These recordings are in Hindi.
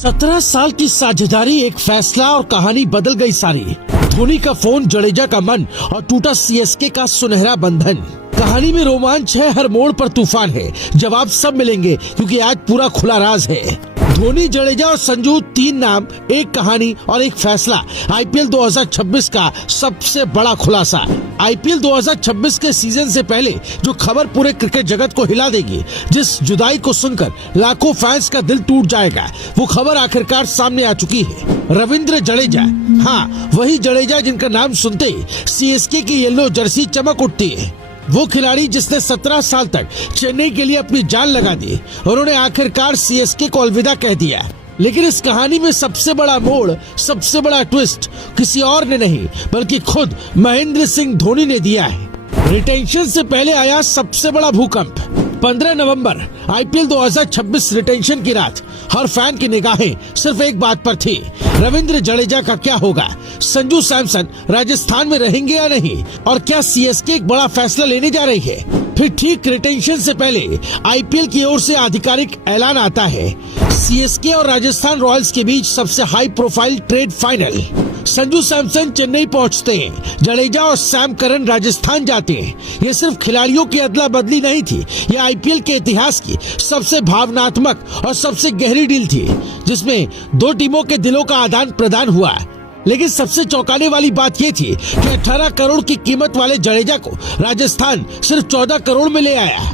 17 साल की साझेदारी, एक फैसला और कहानी बदल गई सारी। धोनी का फोन, जडेजा का मन और टूटा सीएसके का सुनहरा बंधन। कहानी में रोमांच है, हर मोड़ पर तूफान है। जवाब सब मिलेंगे क्योंकि आज पूरा खुला राज है। धोनी, जडेजा और संजू, 3 नाम, एक कहानी और एक फैसला। आईपीएल 2026 का सबसे बड़ा खुलासा। आईपीएल 2026 के सीजन से पहले जो खबर पूरे क्रिकेट जगत को हिला देगी, जिस जुदाई को सुनकर लाखों फैंस का दिल टूट जाएगा, वो खबर आखिरकार सामने आ चुकी है। रविंद्र जडेजा, हाँ वही जडेजा जिनका नाम सुनते ही सीएसके की येलो जर्सी चमक उठती है। वो खिलाड़ी जिसने 17 साल तक चेन्नई के लिए अपनी जान लगा दी, उन्होंने आखिरकार सीएसके को अलविदा कह दिया। लेकिन इस कहानी में सबसे बड़ा मोड़, सबसे बड़ा ट्विस्ट किसी और ने नहीं बल्कि खुद महेंद्र सिंह धोनी ने दिया है। रिटेंशन से पहले आया सबसे बड़ा भूकंप। 15 नवंबर आईपीएल 2026 रिटेंशन की रात। हर फैन की निगाहें सिर्फ एक बात पर थी, रविंद्र जडेजा का क्या होगा? संजू सैमसन राजस्थान में रहेंगे या नहीं? और क्या सीएसके एक बड़ा फैसला लेने जा रही है? फिर ठीक रिटेंशन से पहले आईपीएल की ओर से आधिकारिक ऐलान आता है, सीएसके और राजस्थान रॉयल्स के बीच सबसे high profile trade final. Sanju Samson Chennai पहुंचते हैं, जडेजा और सैम करन राजस्थान जाते हैं। ये सिर्फ खिलाड़ियों की अदला बदली नहीं थी, ये आईपीएल के इतिहास की सबसे भावनात्मक और सबसे गहरी डील थी, जिसमें 2 टीमों के दिलों का आदान प्रदान हुआ। लेकिन सबसे चौंकाने वाली बात ये थी कि 18 करोड़ की कीमत वाले जडेजा को राजस्थान सिर्फ 14 करोड़ में ले आया।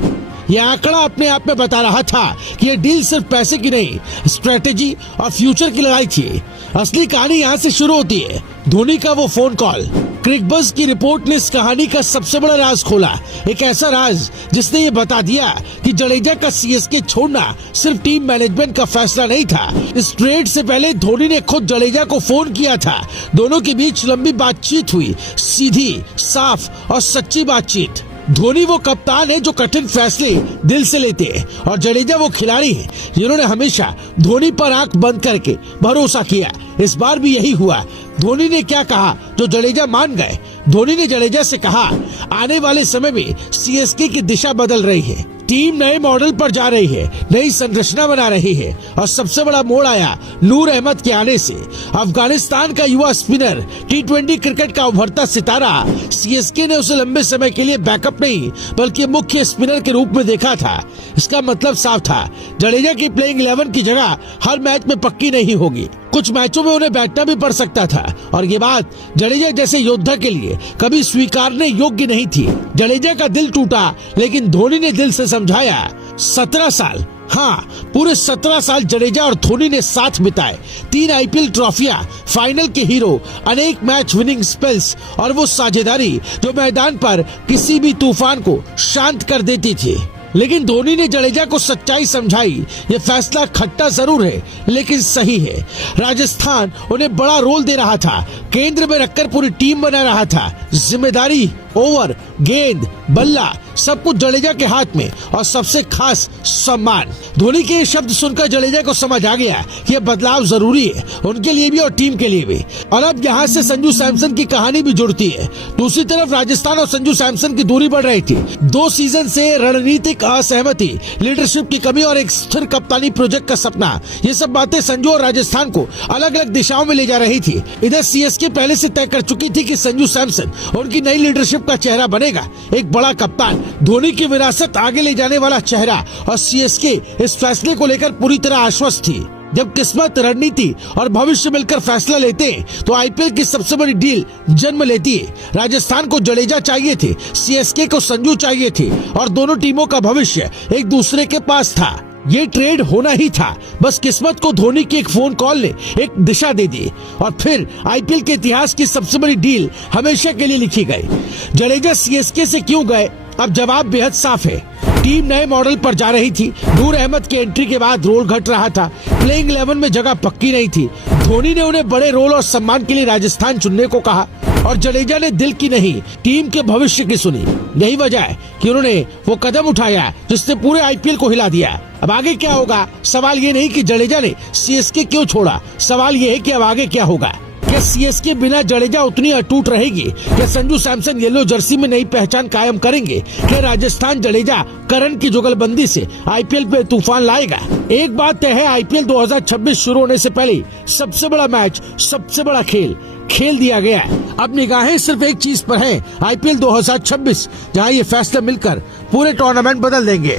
यह आंकड़ा अपने आप में बता रहा था कि यह डील सिर्फ पैसे की नहीं, स्ट्रेटेजी और फ्यूचर की लड़ाई थी। असली कहानी यहाँ से शुरू होती है। धोनी का वो फोन कॉल। क्रिकबज़ की रिपोर्ट ने इस कहानी का सबसे बड़ा राज खोला। एक ऐसा राज जिसने ये बता दिया कि जडेजा का सीएसके छोड़ना सिर्फ टीम मैनेजमेंट का फैसला नहीं था। इस ट्रेड से पहले धोनी ने खुद जडेजा को फोन किया था। दोनों के बीच लंबी बातचीत हुई, सीधी, साफ और सच्ची बातचीत। धोनी वो कप्तान है जो कठिन फैसले दिल से लेते हैं, और जडेजा वो खिलाड़ी है जिन्होंने हमेशा धोनी पर आंख बंद करके भरोसा किया। इस बार भी यही हुआ। धोनी ने क्या कहा जो जडेजा मान गए? धोनी ने जडेजा से कहा, आने वाले समय में सीएसके की दिशा बदल रही है, टीम नए मॉडल पर जा रही है, नई संरचना बना रही है। और सबसे बड़ा मोड़ आया नूर अहमद के आने से। अफगानिस्तान का युवा स्पिनर, टी20 क्रिकेट का उभरता सितारा। सीएसके ने उसे लंबे समय के लिए बैकअप नहीं बल्कि मुख्य स्पिनर के रूप में देखा था। इसका मतलब साफ था, जडेजा की प्लेइंग 11 की जगह हर मैच में पक्की नहीं होगी। कुछ मैचों में उन्हें बैठना भी पड़ सकता था, और ये बात जडेजा जैसे योद्धा के लिए कभी स्वीकारने योग्य नहीं थी। जडेजा का दिल टूटा, लेकिन धोनी ने दिल से समझाया। 17 साल, हाँ पूरे 17 साल जडेजा और धोनी ने साथ बिताए। 3 आईपीएल ट्रॉफियां, फाइनल के हीरो, अनेक मैच विनिंग स्पेल्स और वो साझेदारी जो मैदान पर किसी भी तूफान को शांत कर देती थी। लेकिन धोनी ने जडेजा को सच्चाई समझाई। ये फैसला खट्टा जरूर है लेकिन सही है। राजस्थान उन्हें बड़ा रोल दे रहा था, केंद्र में रखकर पूरी टीम बना रहा था। जिम्मेदारी, ओवर, गेंद, बल्ला सब कुछ जडेजा के हाथ में, और सबसे खास सम्मान। धोनी के ये शब्द सुनकर जडेजा को समझ आ गया कि यह बदलाव जरूरी है, उनके लिए भी और टीम के लिए भी। और अब यहाँ से संजू सैमसन की कहानी भी जुड़ती है। दूसरी तरफ राजस्थान और संजू सैमसन की दूरी बढ़ रही थी। 2 सीजन से रणनीतिक असहमति, लीडरशिप की कमी और एक स्थिर कप्तानी प्रोजेक्ट का सपना, ये सब बातें संजू और राजस्थान को अलग अलग दिशाओं में ले जा रही थी। इधर सीएसके पहले से तय कर चुकी थी कि संजू सैमसन उनकी नई लीडरशिप का चेहरा बनेगा, एक बड़ा कप्तान, धोनी की विरासत आगे ले जाने वाला चेहरा। और सीएसके इस फैसले को लेकर पूरी तरह आश्वस्त थी। जब किस्मत, रणनीति और भविष्य मिलकर फैसला लेते हैं तो आईपीएल की सबसे बड़ी डील जन्म लेती है। राजस्थान को जडेजा चाहिए थे, सीएसके को संजू चाहिए थे, और दोनों टीमों का भविष्य एक दूसरे के पास था। ये ट्रेड होना ही था, बस किस्मत को धोनी के एक फोन कॉल ने एक दिशा दे दी, और फिर आईपीएल के इतिहास की सबसे बड़ी डील हमेशा के लिए लिखी गई। जडेजा सीएसके से क्यों गए? अब जवाब बेहद साफ है। टीम नए मॉडल पर जा रही थी। नूर अहमद के एंट्री के बाद रोल घट रहा था, प्लेइंग 11 में जगह पक्की नहीं थी। धोनी ने उन्हें बड़े रोल और सम्मान के लिए राजस्थान चुनने को कहा, और जडेजा ने दिल की नहीं, टीम के भविष्य की सुनी। यही वजह है कि उन्होंने वो कदम उठाया जिसने पूरे आईपीएल को हिला दिया। अब आगे क्या होगा? सवाल ये नहीं कि जडेजा ने सीएसके क्यों छोड़ा, सवाल ये है कि अब आगे क्या होगा। क्या सीएसके बिना जडेजा उतनी अटूट रहेगी? क्या संजू सैमसन येलो जर्सी में नई पहचान कायम करेंगे? क्या राजस्थान जडेजा करण की जुगलबंदी से आईपीएल पे तूफान लाएगा? एक बात तय है, आईपीएल 2026 शुरू होने से पहले सबसे बड़ा मैच, सबसे बड़ा खेल दिया गया है। अब निगाहें सिर्फ एक चीज पर हैं, आईपीएल 2026, जहां ये फैसले मिलकर पूरे टूर्नामेंट बदल देंगे।